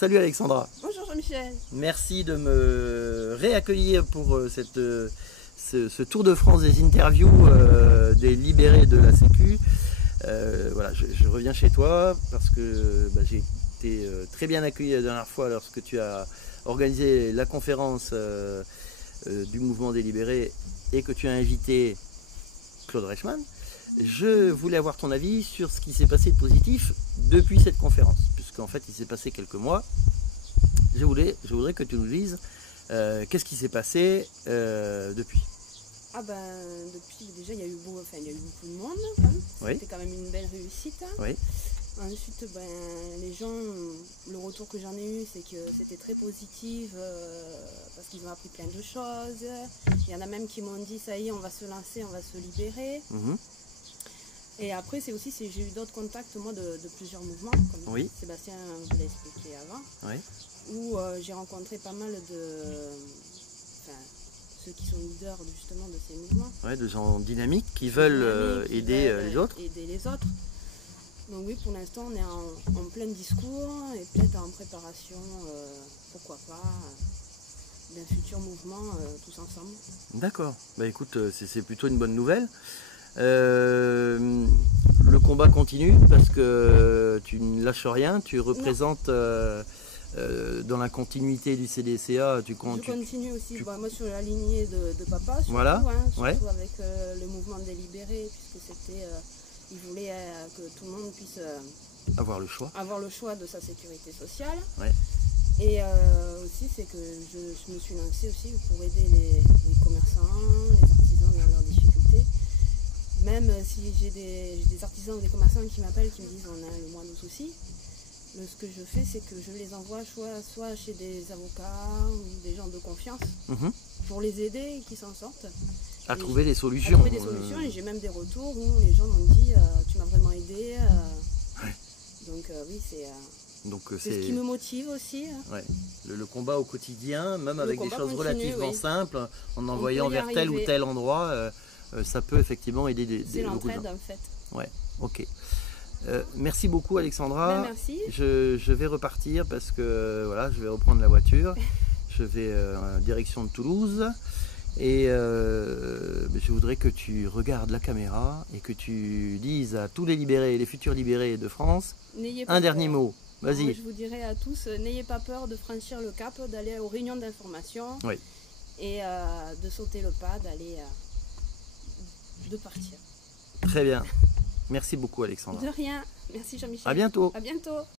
Salut Alexandra. Bonjour Jean-Michel. Merci de me réaccueillir pour ce tour de France des interviews des libérés de la Sécu. Voilà, je reviens chez toi parce que j'ai été très bien accueilli la dernière fois lorsque tu as organisé la conférence du mouvement des libérés et que tu as invité Claude Reichmann. Je voulais avoir ton avis sur ce qui s'est passé de positif depuis cette conférence, puisqu'en fait il s'est passé quelques mois. Je voudrais que tu nous dises qu'est-ce qui s'est passé depuis. Ah depuis déjà il y a eu beaucoup de monde, hein. Oui. C'était quand même une belle réussite. Oui. Ensuite les gens, le retour que j'en ai eu c'est que c'était très positif parce qu'ils ont appris plein de choses. Il y en a même qui m'ont dit ça y est on va se lancer, on va se libérer. Et après j'ai eu d'autres contacts moi de plusieurs mouvements, comme oui. Sébastien vous l'a expliqué avant, oui. où j'ai rencontré pas mal ceux qui sont leaders justement de ces mouvements. Ouais, de gens dynamiques qui veulent aider les autres. Aider les autres. Donc oui, pour l'instant on est en plein discours et peut-être en préparation, pourquoi pas, d'un futur mouvement tous ensemble. D'accord, écoute, c'est plutôt une bonne nouvelle. Le combat continue parce que tu ne lâches rien, tu représentes dans la continuité du CDCA. Je continue aussi, moi sur la lignée de papa, surtout, voilà. Surtout avec le mouvement des libérés, puisque il voulait que tout le monde puisse avoir le choix de sa sécurité sociale. Ouais. Et aussi c'est que je me suis lancée aussi pour aider les commerçants, les artisans dans leurs difficultés. Même si j'ai des artisans ou des commerçants qui m'appellent, qui me disent on a le moindre souci, ce que je fais c'est que je les envoie soit chez des avocats ou des gens de confiance pour les aider et qu'ils s'en sortent. À trouver des solutions. Et j'ai même des retours où les gens m'ont dit tu m'as vraiment aidé. Ouais. Donc oui c'est ce qui me motive aussi. Ouais. Le combat au quotidien, même avec des choses relativement simples, en envoyant vers tel ou tel endroit, ça peut effectivement aider beaucoup de gens. C'est l'entraide en fait. Ouais, ok. Merci beaucoup Alexandra. Merci. Je vais repartir parce que voilà, je vais reprendre la voiture. Je vais en direction de Toulouse. Et je voudrais que tu regardes la caméra et que tu dises à tous les libérés, les futurs libérés de France, un dernier mot. Vas-y. Je vous dirais à tous, n'ayez pas peur de franchir le cap, d'aller aux réunions d'information et de sauter le pas, de partir. Très bien. Merci beaucoup Alexandra. De rien. Merci Jean-Michel. À bientôt. À bientôt.